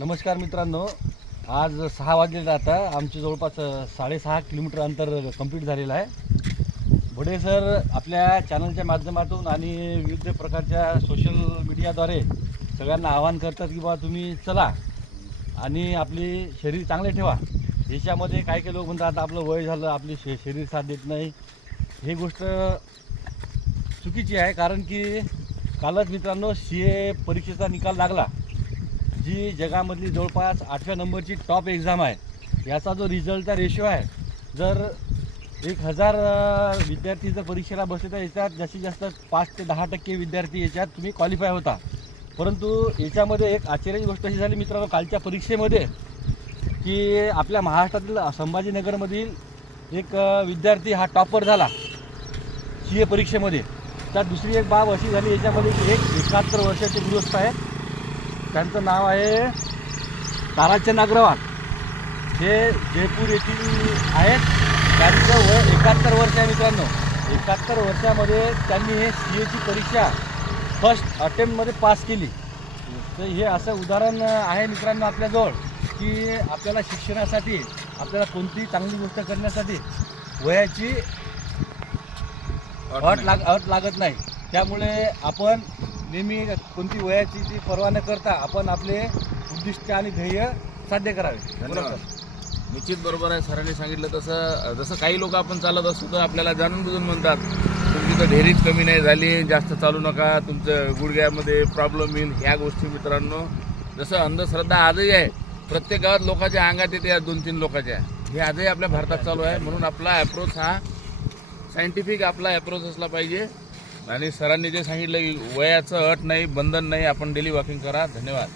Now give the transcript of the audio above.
नमस्कार मित्रांनो आज सहा वाजलेलं आता आमचे जवळपास साडेसहा किलोमीटर अंतर कंप्लीट झालेलं आहे. बडे सर आपल्या चॅनलच्या माध्यमातून आणि विविध प्रकारच्या सोशल मीडियाद्वारे सगळ्यांना आवाहन करतात की बाबा तुम्ही चला आणि आपली शरीर चांगले ठेवा. याच्यामध्ये काही काही लोक म्हणतात आपलं वय झालं आपली शे शरीर साथ देत नाही. ही गोष्ट चुकीची आहे कारण की कालच मित्रांनो सी ए परीक्षेचा निकाल लागला. जी जगामधली जवळपास आठव्या नंबरची टॉप एक्झाम आहे. याचा जो रिझल्टचा रेशो आहे जर एक हजार विद्यार्थी जर परीक्षेला बसले तर याच्यात जास्तीत जास्त पाच ते दहा टक्के विद्यार्थी याच्यात तुम्ही क्वालिफाय होता. परंतु याच्यामध्ये एक आश्चर्याची गोष्ट अशी झाली मित्रांनो कालच्या परीक्षेमध्ये की आपल्या महाराष्ट्रातील संभाजीनगरमधील एक विद्यार्थी हा टॉपर झाला सी ए परीक्षेमध्ये. त्यात दुसरी एक बाब अशी झाली याच्यामध्ये की एक एकाहत्तर वर्षाचे गृहस्थ आहे. त्यांचं नाव आहे ताराचंद अग्रवाल. हे जयपूर येथील आहेत. त्यांचं वय एकाहत्तर वर्ष आहे मित्रांनो. एकाहत्तर वर्षामध्ये त्यांनी हे सी एची परीक्षा फर्स्ट अटेम्प्टमध्ये पास केली. तर हे असं उदाहरण आहे मित्रांनो आपल्याजवळ की आपल्याला शिक्षणासाठी आपल्याला कोणतीही चांगली गोष्ट करण्यासाठी वयाची अट लाग अट लागत नाही. त्यामुळे आपण नेहमी कोणती वयाची ती पर्वा न करता आपण आपले उद्दिष्ट आणि ध्येय साध्य करावे. धन्यवाद. निश्चित बरोबर आहे. सरांनी सांगितलं तसं जसं काही लोक आपण चालत असतो तर आपल्याला जाणून बुजून म्हणतात तुमची तर ढेरीच कमी नाही झाली जास्त चालू नका तुमचं गुडघ्यामध्ये प्रॉब्लेम येईल. ह्या गोष्टी मित्रांनो जसं अंधश्रद्धा आजही आहे प्रत्येक गावात लोकांच्या अंगात येते या दोन तीन लोकांच्या. हे आजही आपल्या भारतात चालू आहे म्हणून आपला अप्रोच हा सायंटिफिक आपला अप्रोच असला पाहिजे. आणि सरांनी जे सांगितलं की वयाचं अट नाही बंधन नाही आपण डेली वॉकिंग करा. धन्यवाद.